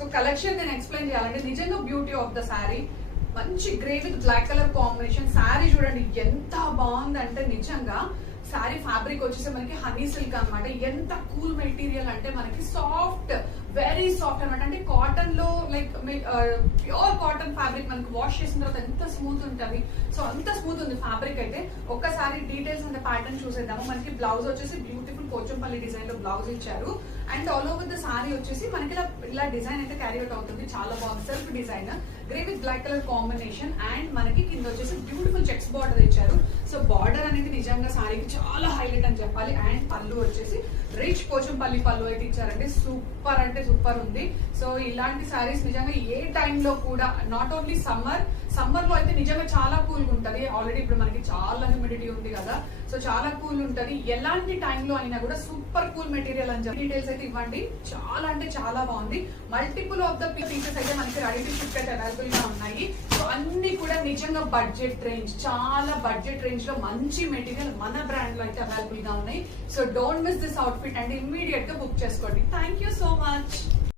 So collection నేను explain చేయాలంటే నిజంగా బ్యూటీ ఆఫ్ ద శారీ. మంచి grey with black colour combination. Sari చూడండి ఎంత బాగుందంటే నిజంగా. శారీ ఫ్యాబ్రిక్ వచ్చేసి మనకి హనీ సిల్క్ అనమాట. ఎంత కూల్ మెటీరియల్ అంటే మనకి సాఫ్ట్, వెరీ సాఫ్ట్ అనమాట. అంటే కాటన్ లో లైక్ ప్యూర్ కాటన్ ఫ్యాబ్రిక్ మనకి వాష్ చేసిన తర్వాత ఎంత స్మూత్ ఉంటుంది. సో అంత స్మూత్ ఉంది ఫ్యాబ్రిక్ అయితే. ఒక్కసారి డీటెయిల్స్ అండ్ ప్యాటర్న్ చూసేద్దాము. మనకి బ్లౌజ్ వచ్చేసి బ్యూటిఫుల్ పోచంపల్లి డిజైన్ లో బ్లౌజ్ ఇచ్చారు. And all over the sorry వచ్చేసి మనకి ఇలా డిజైన్ అయితే క్యారీ అవుట్ అవుతుంది. చాలా బాగుంది. Self design, grey with black colour combination. And మనకి కింద వచ్చేసి బ్యూటిఫుల్ చెక్స్ బార్డర్ ఇచ్చారు. సో బార్డర్ అనేది నిజంగా సారీకి చాలా హైలైట్ అని చెప్పాలి. అండ్ పళ్ళు వచ్చేసి రిచ్ పోచంపల్లి పళ్ళు అయితే ఇచ్చారండి. సూపర్ అంటే సూపర్ ఉంది. సో ఇలాంటి సారీస్ నిజంగా ఏ టైంలో కూడా, నాట్ ఓన్లీ సమ్మర్ లో అయితే నిజంగా చాలా కూల్ గా ఉంటది. ఆల్రెడీ ఇప్పుడు మనకి చాలా హ్యూమిడిటీ ఉంది కదా, సో చాలా కూల్ ఉంటది. ఎలాంటి టైంలో అయినా కూడా సూపర్ కూల్ మెటీరియల్ అని చెప్పి డీటెయిల్స్ అయితే ఇవ్వండి. చాలా అంటే చాలా బాగుంది. మల్టిపుల్ ఆఫ్ ద పీసెస్ అయితే మనకి రెడీ టు షిప్ అయితే అవైలబుల్ గా ఉన్నాయి. సో అన్ని కూడా నిజంగా బడ్జెట్ రేంజ్, చాలా బడ్జెట్ రేంజ్ లో మంచి మెటీరియల్ మన బ్రాండ్ లో అయితే అవైలబుల్ గా ఉన్నాయి. So don't miss this outfit and immediate గా బుక్ చేసుకోండి. Thank you so much.